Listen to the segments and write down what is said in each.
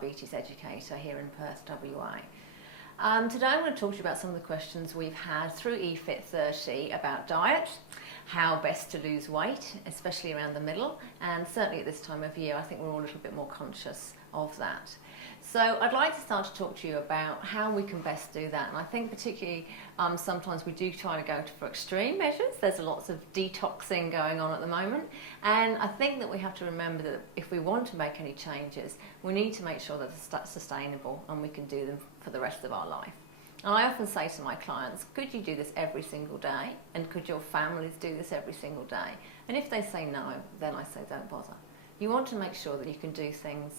Diabetes Educator here in Perth, WA. Today I'm going to talk to you about some of the questions we've had through eFit30 about diet, how best to lose weight, especially around the middle, and certainly at this time of year I think we're all a little bit more conscious of that. So I'd like to start to talk to you about how we can best do that, and I think particularly sometimes we do try to go for extreme measures. There's lots of detoxing going on at the moment, and I think that we have to remember that if we want to make any changes, we need to make sure that they're sustainable and we can do them for the rest of our life. And I often say to my clients, could you do this every single day, and could your families do this every single day? And if they say no, then I say don't bother. You want to make sure that you can do things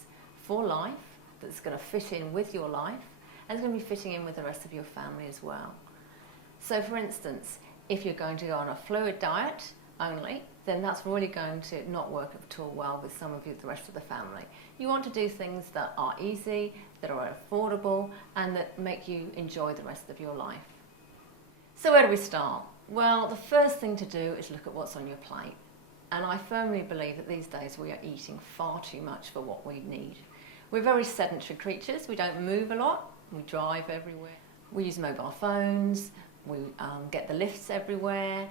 for life that's going to fit in with your life, and it's going to be fitting in with the rest of your family as well. So for instance, if you're going to go on a fluid diet only, then that's really going to not work at all well with some of you, the rest of the family. You want to do things that are easy, that are affordable, and that make you enjoy the rest of your life. So where do we start? Well, the first thing to do is look at what's on your plate. And I firmly believe that these days we are eating far too much for what we need. We're very sedentary creatures. We don't move a lot. We drive everywhere. We use mobile phones. We get the lifts everywhere.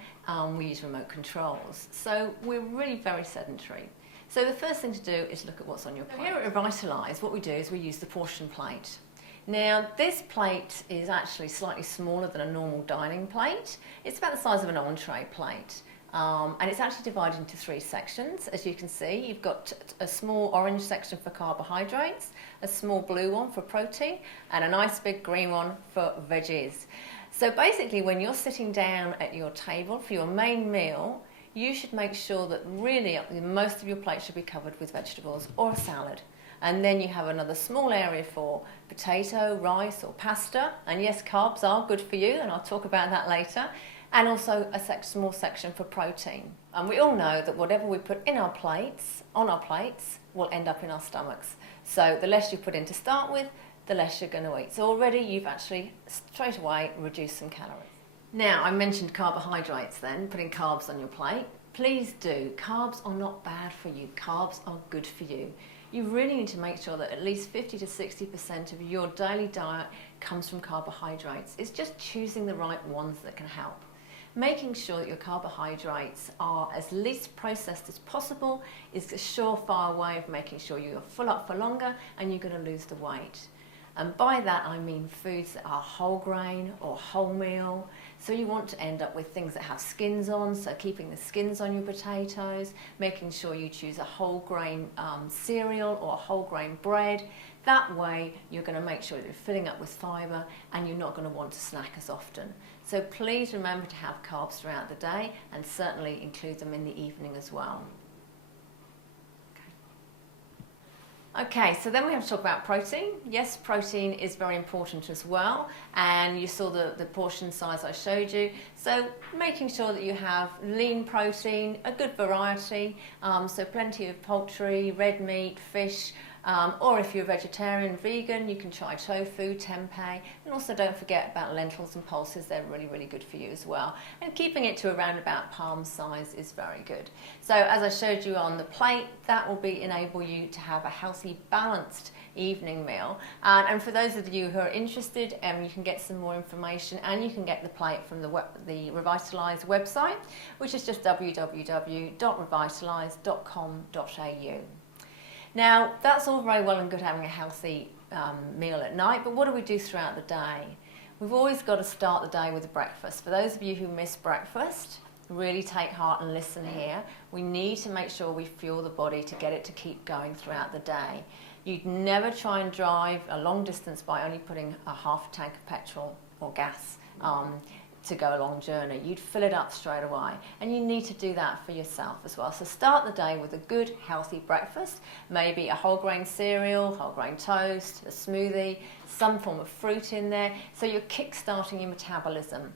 We use remote controls. So we're really very sedentary. So the first thing to do is look at what's on your plate. Here at Revitalise, what we do is we use the portion plate. Now, this plate is actually slightly smaller than a normal dining plate. It's about the size of an entree plate. And it's actually divided into 3 sections. As you can see, you've got a small orange section for carbohydrates, a small blue one for protein, and a nice big green one for veggies. So basically, when you're sitting down at your table for your main meal, you should make sure that really most of your plate should be covered with vegetables or a salad. And then you have another small area for potato, rice or pasta. And yes, carbs are good for you, and I'll talk about that later. And also a small section for protein. And we all know that whatever we put in our plates, on our plates, will end up in our stomachs. So the less you put in to start with, the less you're going to eat. So already you've actually straight away reduced some calories. Now, I mentioned carbohydrates then, putting carbs on your plate. Please do. Carbs are not bad for you. Carbs are good for you. You really need to make sure that at least 50 to 60% of your daily diet comes from carbohydrates. It's just choosing the right ones that can help. Making sure that your carbohydrates are as least processed as possible is a surefire way of making sure you're full up for longer and you're going to lose the weight. And by that I mean foods that are whole grain or wholemeal. So you want to end up with things that have skins on, so keeping the skins on your potatoes, making sure you choose a whole grain cereal or a whole grain bread. That way you're going to make sure that you're filling up with fibre and you're not going to want to snack as often. So please remember to have carbs throughout the day and certainly include them in the evening as well. Okay, so then we have to talk about protein. Yes, protein is very important as well, and you saw the portion size I showed you. So making sure that you have lean protein, a good variety, so plenty of poultry, red meat, fish, or if you're vegetarian, vegan, you can try tofu, tempeh, and also don't forget about lentils and pulses. They're really, really good for you as well. And keeping it to around about palm size is very good. So as I showed you on the plate, that will enable you to have a healthy, balanced evening meal. And for those of you who are interested, you can get some more information, and you can get the plate from the Revitalise website, which is just www.revitalise.com.au. Now, that's all very well and good having a healthy meal at night, but what do we do throughout the day? We've always got to start the day with breakfast. For those of you who miss breakfast, really take heart and listen here. We need to make sure we fuel the body to get it to keep going throughout the day. You'd never try and drive a long distance by only putting a half a tank of petrol or gas to go a long journey. You'd fill it up straight away, and you need to do that for yourself as well. So start the day with a good healthy breakfast, maybe a whole grain cereal, whole grain toast, a smoothie, some form of fruit in there, so you're kick-starting your metabolism,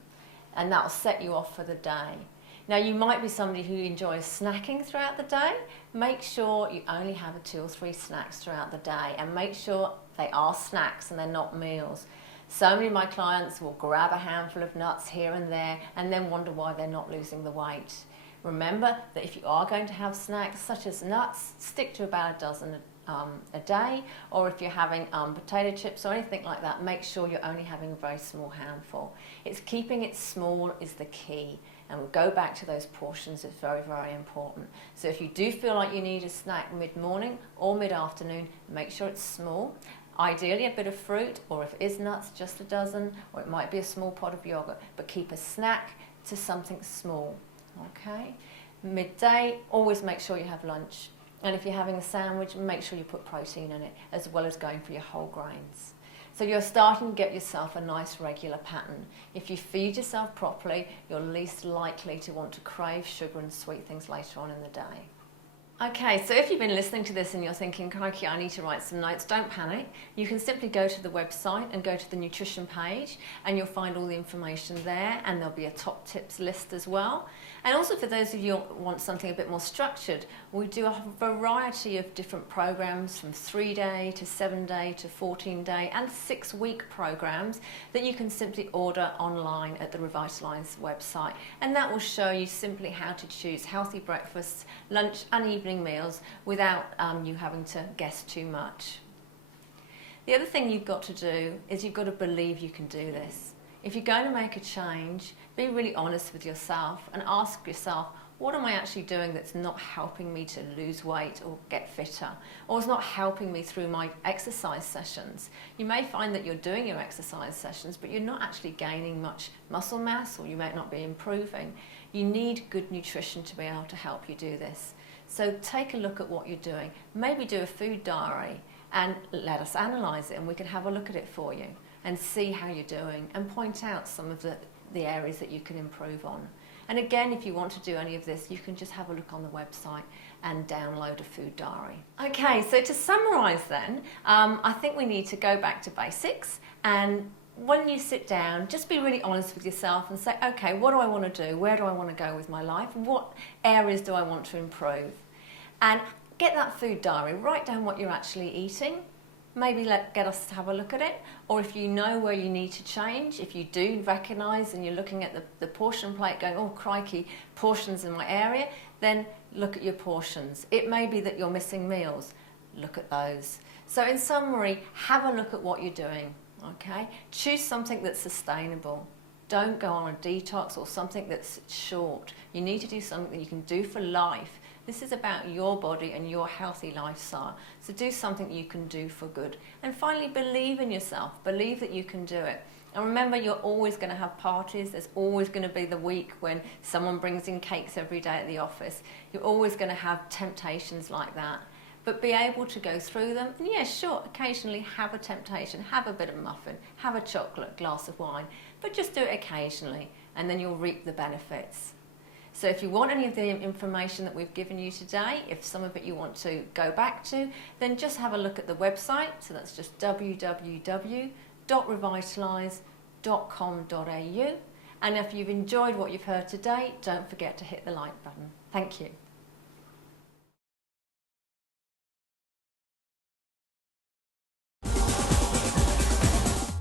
and that'll set you off for the day. Now, you might be somebody who enjoys snacking throughout the day. Make sure you only have 2 or 3 snacks throughout the day, and make sure they are snacks and they're not meals. So many of my clients will grab a handful of nuts here and there and then wonder why they're not losing the weight. Remember that if you are going to have snacks such as nuts, stick to about a dozen a day, or if you're having potato chips or anything like that, make sure you're only having a very small handful. It's keeping it small is the key, and we'll go back to those portions. It's very, very important. So if you do feel like you need a snack mid-morning or mid-afternoon, make sure it's small. Ideally a bit of fruit, or if it is nuts, just a dozen, or it might be a small pot of yogurt, but keep a snack to something small. Okay? Midday, always make sure you have lunch. And if you're having a sandwich, make sure you put protein in it, as well as going for your whole grains. So you're starting to get yourself a nice regular pattern. If you feed yourself properly, you're least likely to want to crave sugar and sweet things later on in the day. Okay, so if you've been listening to this and you're thinking, crikey, I need to write some notes, don't panic. You can simply go to the website and go to the nutrition page, and you'll find all the information there, and there'll be a top tips list as well. And also for those of you who want something a bit more structured, we do a variety of different programs, from 3-day to 7-day to 14-day and 6-week programs that you can simply order online at the Revitalise website. And that will show you simply how to choose healthy breakfasts, lunch and evening meals without you having to guess too much. The other thing you've got to do is you've got to believe you can do this. If you're going to make a change, be really honest with yourself and ask yourself, what am I actually doing that's not helping me to lose weight or get fitter, or is not helping me through my exercise sessions? You may find that you're doing your exercise sessions, but you're not actually gaining much muscle mass, or you might not be improving. You need good nutrition to be able to help you do this. So take a look at what you're doing. Maybe do a food diary and let us analyse it, and we can have a look at it for you and see how you're doing and point out some of the areas that you can improve on. And again, if you want to do any of this, you can just have a look on the website and download a food diary. Okay, so to summarise then, I think we need to go back to basics, and when you sit down, just be really honest with yourself and say, okay, what do I want to do? Where do I want to go with my life? What areas do I want to improve? And get that food diary, write down what you're actually eating. Maybe get us to have a look at it, or if you know where you need to change, if you do recognise and you're looking at the portion plate going, oh crikey, portions in my area, then look at your portions. It may be that you're missing meals, look at those. So in summary, have a look at what you're doing, okay? Choose something that's sustainable. Don't go on a detox or something that's short. You need to do something that you can do for life. This is about your body and your healthy lifestyle. So do something you can do for good. And finally, believe in yourself. Believe that you can do it. And remember, you're always going to have parties. There's always going to be the week when someone brings in cakes every day at the office. You're always going to have temptations like that. But be able to go through them. And yeah, sure, occasionally have a temptation. Have a bit of muffin. Have a chocolate glass of wine. But just do it occasionally, and then you'll reap the benefits. So if you want any of the information that we've given you today, if some of it you want to go back to, then just have a look at the website. So that's just www.revitalise.com.au. And if you've enjoyed what you've heard today, don't forget to hit the like button. Thank you.